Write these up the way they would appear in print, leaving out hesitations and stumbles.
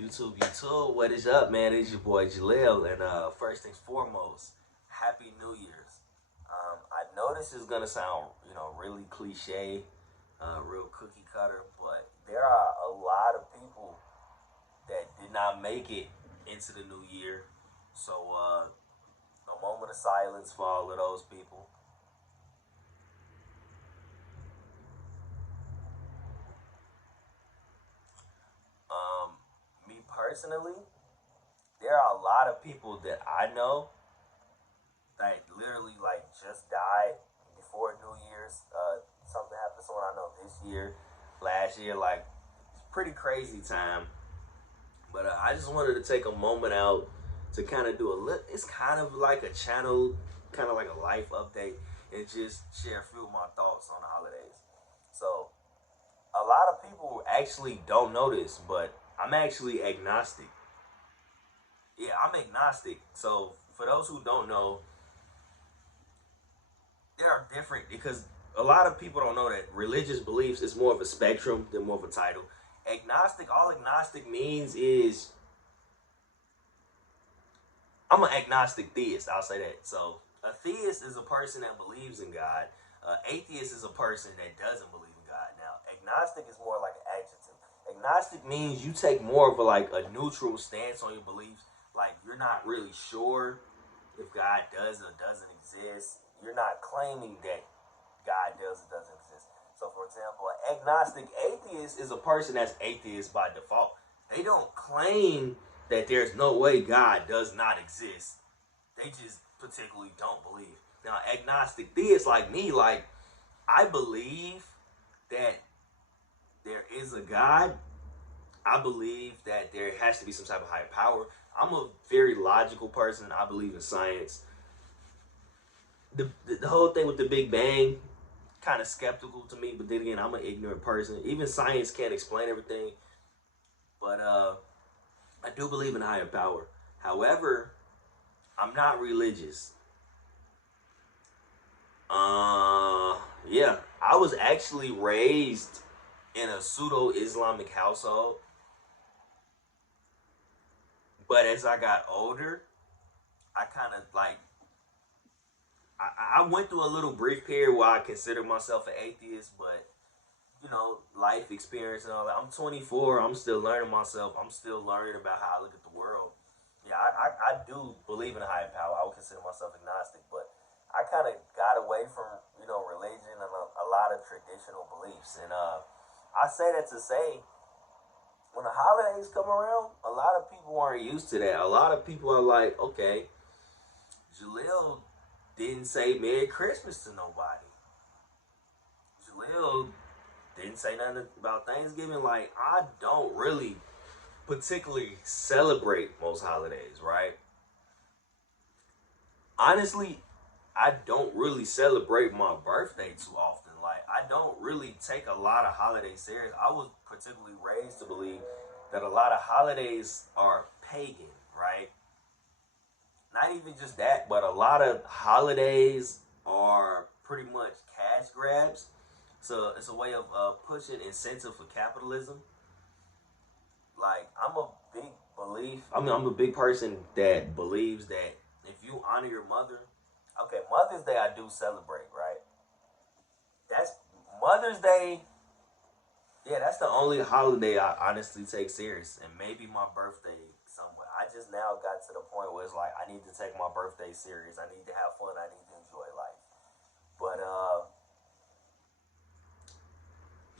YouTube, what is up, man? It's your boy Jaleel, and first things foremost, Happy New Year's. I know this is gonna sound, really cliche, real cookie cutter, but there are a lot of people that did not make it into the new year. So, a moment of silence for all of those people. Um, Me personally, there are a lot of people that I know that literally like just died before New Year's. Something happened to someone I know this year, last year. Like it's pretty crazy time. But I just wanted to take a moment out to kind of do a little. It's kind of like a channel, kind of like a life update, and just share a few of my thoughts on the holidays. So a lot of people actually don't know this, but I'm actually agnostic. Yeah, I'm agnostic. So for those who don't know, there are different because a lot of people don't know that religious beliefs is more of a spectrum than more of a title. Agnostic, all agnostic means is I'm an agnostic theist. I'll say that. So a theist is a person that believes in God. Atheist is a person that doesn't believe in God. Now, agnostic is more like an adjective. Agnostic means you take more of a neutral stance on your beliefs. Like you're not really sure if God does or doesn't exist. You're not claiming that God does or doesn't exist. So, for example, an agnostic atheist is a person that's atheist by default. They don't claim that there's no way God does not exist. They just particularly don't believe. Now, agnostic theists like me, like, I believe that there is a God. I believe that there has to be some type of higher power. I'm a very logical person. I believe in science. The whole thing with the Big Bang, kind of skeptical to me, but then again, I'm an ignorant person. Even science can't explain everything, but I do believe in higher power. However, I'm not religious. Yeah, I was actually raised in a pseudo Islamic household, but as I got older, I kind of like I went through a little brief period where I considered myself an atheist, but life experience and all that. I'm 24. I'm still learning myself. I'm still learning about how I look at the world. Yeah, I do believe in a higher power. I would consider myself agnostic, but I kind of got away from religion and a lot of traditional beliefs. And I say that to say, when the holidays come around, a lot of people aren't used to that. A lot of people are like, okay, Jaleel didn't say Merry Christmas to nobody. Jaleel didn't say nothing about Thanksgiving. Like, I don't really particularly celebrate most holidays, right? Honestly, I don't really celebrate my birthday too often. Like, I don't really take a lot of holidays serious. I was particularly raised to believe that a lot of holidays are pagan, right? Not even just that, but a lot of holidays are pretty much cash grabs. So it's a way of pushing incentive for capitalism. Like I'm a big belief. I mean, I'm a big person that believes that if you honor your mother, okay, Mother's Day I do celebrate, right? That's Mother's Day. Yeah, that's the only holiday I honestly take serious, and maybe my birthday somewhere. I just now got to the point where it's like I need to take my birthday serious. I need to have fun. I need to enjoy life. But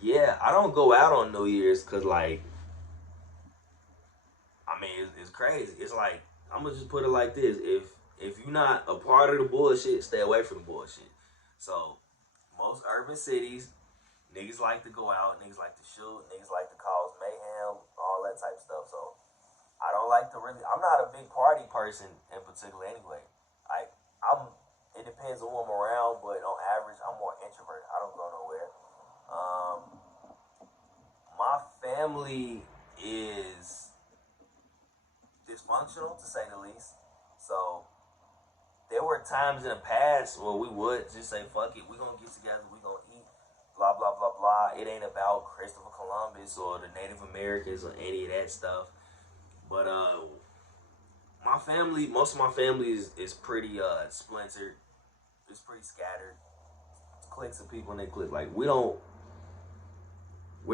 yeah, I don't go out on New Year's because like I mean, it's crazy. It's like I'm gonna just put it like this: if you're not a part of the bullshit, stay away from the bullshit. So most urban cities, niggas like to go out, niggas like to shoot, niggas like to cause mayhem, all that type of stuff. So I don't like to really. I'm not a big party person in particular, anyway. Like I'm. It depends on who I'm around, but on average, I'm more introvert. I don't go nowhere. Um, my family is dysfunctional to say the least. So there were times in the past where we would just say, fuck it, we gonna get together, we gonna eat, blah blah blah. It ain't about Christopher Columbus or the Native Americans or any of that stuff. But my family, most of my family is pretty splintered. It's pretty scattered. It's cliques of people and they click. Like we're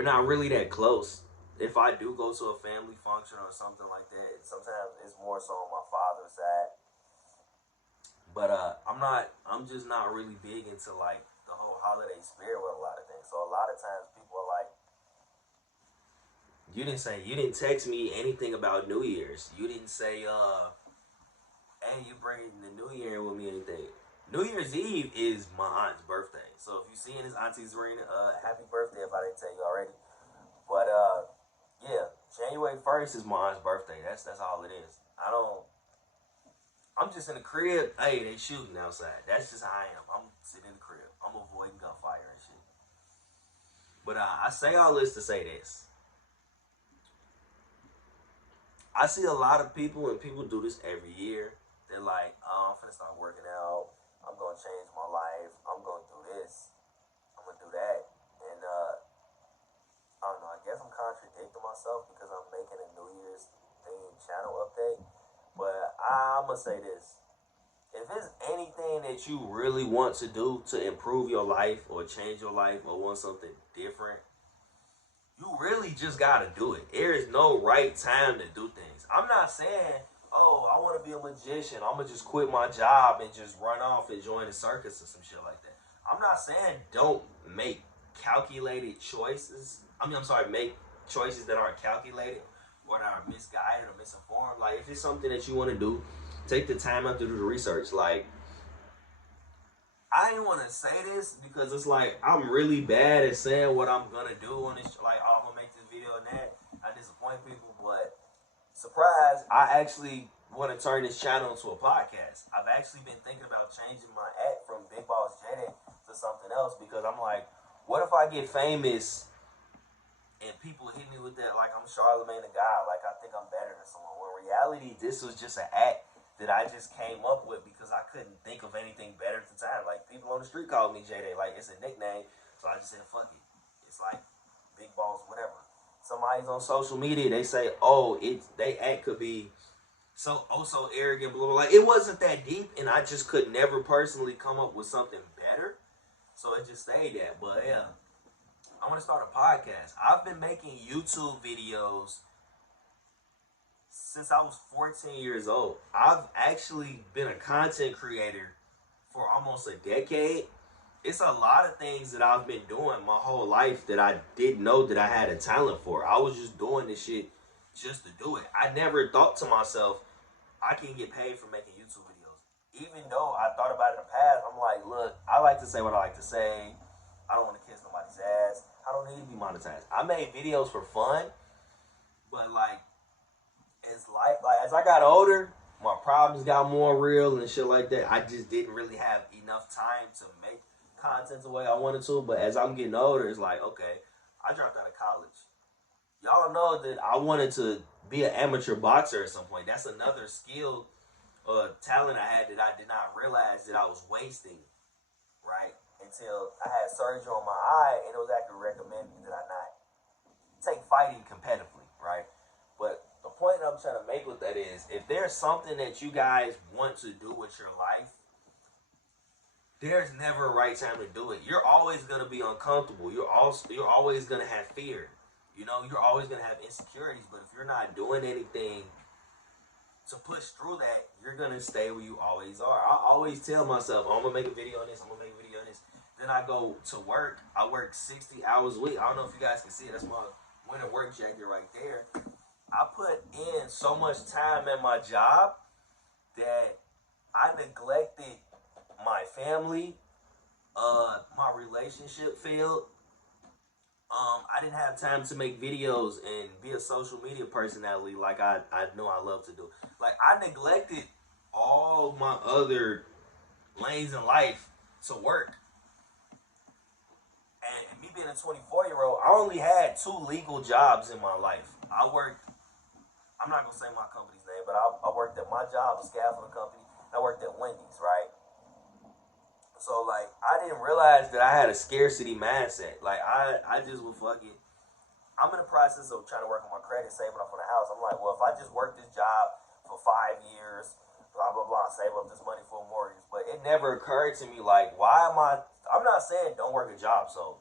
not really that close. If I do go to a family function or something like that, sometimes it's more so on my father's side. But I'm just not really big into like the whole holiday spirit with a lot of things. So a lot of times people are like, you didn't text me anything about New Year's. You didn't say hey, you bringing the New Year with me anything. New Year's Eve is my aunt's birthday. So if you seeing his auntie Zarina, happy birthday if I didn't tell you already. But yeah, January 1st is my aunt's birthday. That's all it is. I'm just in the crib. Hey, they shooting outside. That's just how I am. I'm sitting in the crib. I'm avoiding gunfire and shit. But I say all this to say this. I see a lot of people, and people do this every year. They're like, oh, I'm finna start working out. I'm gonna change my life. I'm gonna do this. I'm gonna do that. And I don't know. I guess I'm contradicting myself because I'm making a New Year's theme channel update. But I'm gonna say this: if it's anything that you really want to do to improve your life or change your life or want something different, you really just gotta do it. There is no right time to do things. I'm not saying, oh, I want to be a magician. I'm gonna just quit my job and just run off and join the circus or some shit like that. I'm not saying don't make calculated choices. I'm sorry, make choices that aren't calculated or that are misguided or misinformed. Like if it's something that you want to do, take the time out to do the research. Like I didn't want to say this because it's like I'm really bad at saying what I'm gonna do on this. Like, oh, I'm gonna make this video and that. I disappoint people, but surprise, I actually want to turn this channel into a podcast. I've actually been thinking about changing my act from Big Boss Jenny to something else because I'm like, what if I get famous and people hit me with that like I'm Charlamagne the God, like I think I'm better than someone. When in reality, this was just an act that I just came up with because I couldn't think of anything better at the time. Like people on the street called me J Day, like it's a nickname, so I just said fuck it. It's like Big Boss, whatever. Somebody's on social media, they say, oh, they act could be so arrogant, blah, blah, blah. Like it wasn't that deep, and I just could never personally come up with something better. So it just stayed that. But yeah, I want to start a podcast. I've been making YouTube videos since I was 14 years old. I've actually been a content creator for almost a decade. It's a lot of things that I've been doing my whole life that I didn't know that I had a talent for. I was just doing this shit just to do it. I never thought to myself, I can get paid for making YouTube videos. Even though I thought about it in the past, I'm like, look, I like to say what I like to say. I don't want to kiss nobody's ass. I don't need to be monetized. I made videos for fun, but like as I got older, my problems got more real and shit like that. I just didn't really have enough time to make content the way I wanted to. But as I'm getting older, it's like, okay, I dropped out of college. Y'all know that I wanted to be an amateur boxer at some point. That's another skill or talent I had that I did not realize that I was wasting, right? Until I had surgery on my eye and it was actually recommended that I not take fighting competitively, right? But the point I'm trying to make with that is if there's something that you guys want to do with your life, there's never a right time to do it. You're always gonna be uncomfortable. You're always gonna have fear. You know, you're always gonna have insecurities. But if you're not doing anything to push through that, you're gonna stay where you always are. I always tell myself, oh, I'm gonna make a video on this. I'm gonna make a video on this. Then I go to work. I work 60 hours a week. I don't know if you guys can see it. That's my winter work jacket right there. I put in so much time at my job that I neglected my family, my relationship failed. I didn't have time to make videos and be a social media personality like I know I love to do. Like I neglected all my other lanes in life to work. And me being a 24-year-old, I only had 2 legal jobs in my life. I worked, I'm not going to say my company's name, but I worked at my job, a scaffolding company. I worked at Wendy's, right? So, like, I didn't realize that I had a scarcity mindset. Like, I just would fuck it. I'm in the process of trying to work on my credit, saving up on the house. I'm like, well, if I just work this job for 5 years, blah blah blah, save up this money for a mortgage. But it never occurred to me like, why am I? I'm not saying don't work a job. So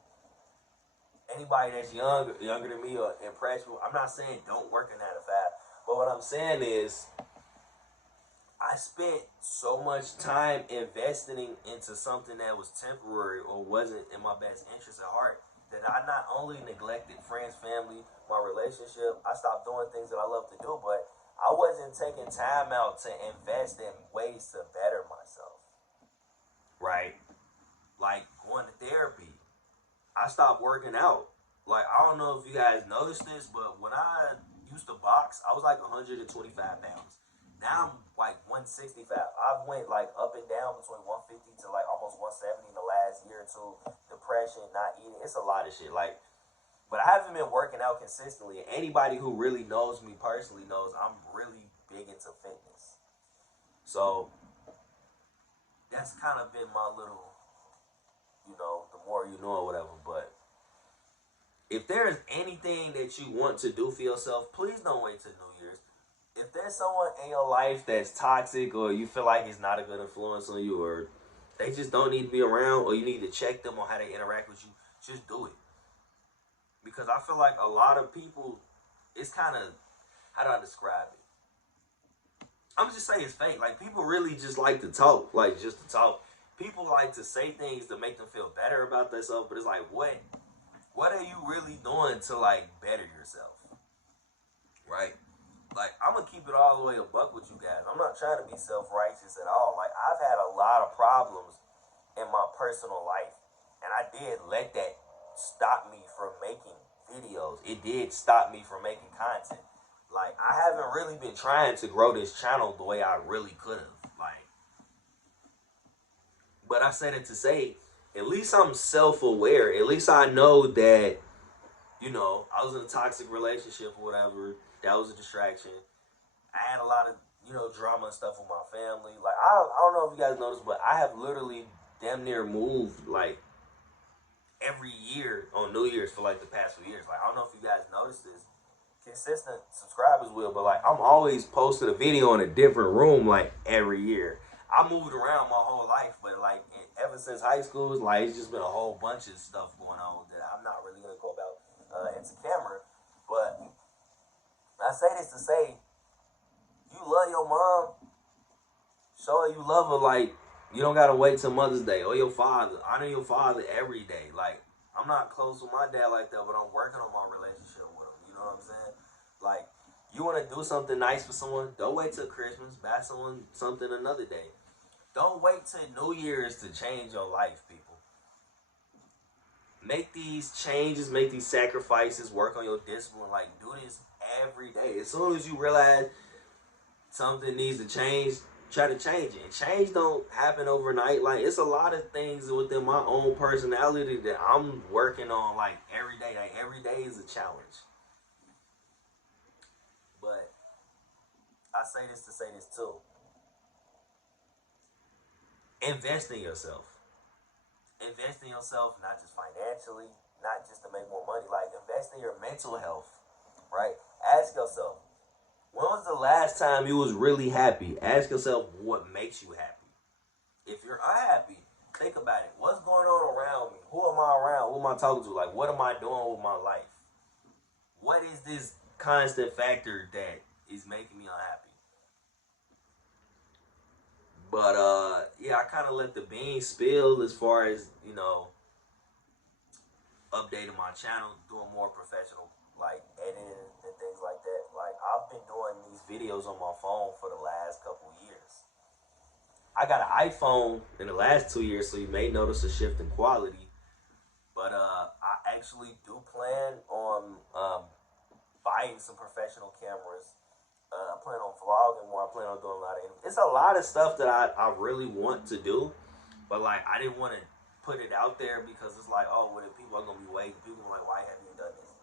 anybody that's younger than me or impressionable, I'm not saying don't work a 9 to 5. But what I'm saying is, I spent so much time investing into something that was temporary or wasn't in my best interest at heart that I not only neglected friends, family, my relationship. I stopped doing things that I love to do, but I wasn't taking time out to invest in ways to better myself. Right? Like going to therapy. I stopped working out. Like, I don't know if you guys noticed this, but when I used to box, I was like 125 pounds. Now I'm like 165. I've went like up and down between 150 to like almost 170 in the last year or two. Depression, not eating, it's a lot of shit. Like, but I haven't been working out consistently. Anybody who really knows me personally knows I'm really big into fitness. So that's kind of been my little, the more you know or whatever. But if there's anything that you want to do for yourself, please don't wait till New Year's. If there's someone in your life that's toxic, or you feel like it's not a good influence on you, or they just don't need to be around, or you need to check them on how they interact with you, just do it. Because I feel like a lot of people, it's kind of, how do I describe it? I'm just saying it's fake. Like, people really just like to talk, like, just to talk. People like to say things to make them feel better about themselves, but it's like, what are you really doing to, like, better yourself? Right? Like, I'm going to keep it all the way a buck with you guys. I'm not trying to be self-righteous at all. Like, I've had a lot of problems in my personal life, and I did let that stop me from making videos. It did stop me from making content. Like, I haven't really been trying to grow this channel the way I really could have. Like, but I said it to say, at least I'm self-aware. At least I know that, I was in a toxic relationship or whatever. That was a distraction. I had a lot of, drama and stuff with my family. Like, I don't know if you guys noticed, but I have literally damn near moved, like, every year on New Year's for, like, the past few years. Like, I don't know if you guys noticed this. Consistent subscribers will, but, like, I'm always posting a video in a different room, like, every year. I moved around my whole life, but, like, ever since high school, it's just been a whole bunch of stuff going on that I'm not really going to go about into camera. But I say this to say, you love your mom, show her you love her. Like, you don't gotta wait till Mother's Day. Or your father, honor your father every day. Like, I'm not close with my dad like that, but I'm working on my relationship with him. You know what I'm saying? Like, you want to do something nice for someone, don't wait till Christmas. Buy someone something another day. Don't wait till New Year's to change your life, people. Make these changes, make these sacrifices, work on your discipline. Like, do this every day. As soon as you realize something needs to change, try to change it. And change don't happen overnight. Like, it's a lot of things within my own personality that I'm working on, like, every day. Like, every day is a challenge. But I say this to say this too. Invest in yourself. Invest in yourself, not just financially, not just to make more money. Like, invest in your mental health, right? Ask yourself, when was the last time you was really happy? Ask yourself what makes you happy. If you're unhappy, think about it. What's going on around me? Who am I around? Who am I talking to? Like, what am I doing with my life? What is this constant factor that is making me unhappy? But, yeah, I kind of let the beans spill as far as, updating my channel, doing more professional, like, editing and things like that. Like, I've been doing these videos on my phone for the last couple years. I got an iPhone in the last 2 years, so you may notice a shift in quality. But, I actually do plan on buying some professional cameras. I plan on vlogging more. I plan on doing a lot of interviews. It's a lot of stuff that I really want to do, but, like, I didn't want to put it out there because it's like, oh, well, people are going to be waiting. People are like, why haven't you done this?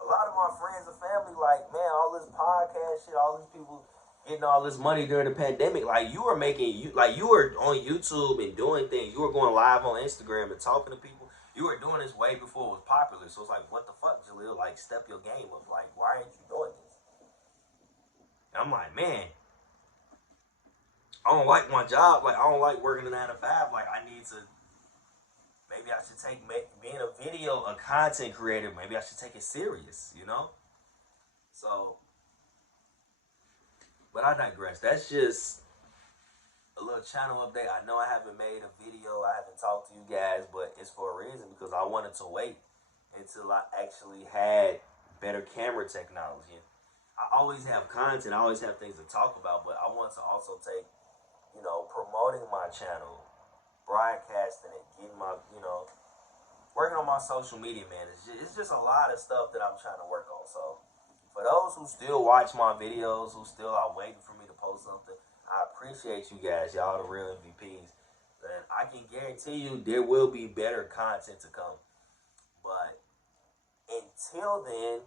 A lot of my friends and family, like, man, all this podcast shit, all these people getting all this money during the pandemic. Like, you were on YouTube and doing things. You were going live on Instagram and talking to people. You were doing this way before it was popular. So it's like, what the fuck, Jaleel? Like, step your game up. Like, why aren't you doing this? And I'm like, man, I don't like my job. Like, I don't like working a 9 to 5. Like, I need to. Maybe I should take being a a content creator. Maybe I should take it serious. You know. So, but I digress. That's just a little channel update. I know I haven't made a video. I haven't talked to you guys, but it's for a reason because I wanted to wait until I actually had better camera technology. I always have content. I always have things to talk about, but I want to also take, promoting my channel, broadcasting it, getting my, working on my social media, man. It's just a lot of stuff that I'm trying to work on. So for those who still watch my videos, who still are waiting for me to post something, I appreciate you guys. Y'all the real MVPs. And I can guarantee you there will be better content to come. But until then,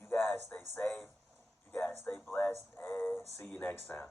you guys stay safe. You guys stay blessed. And see you next time.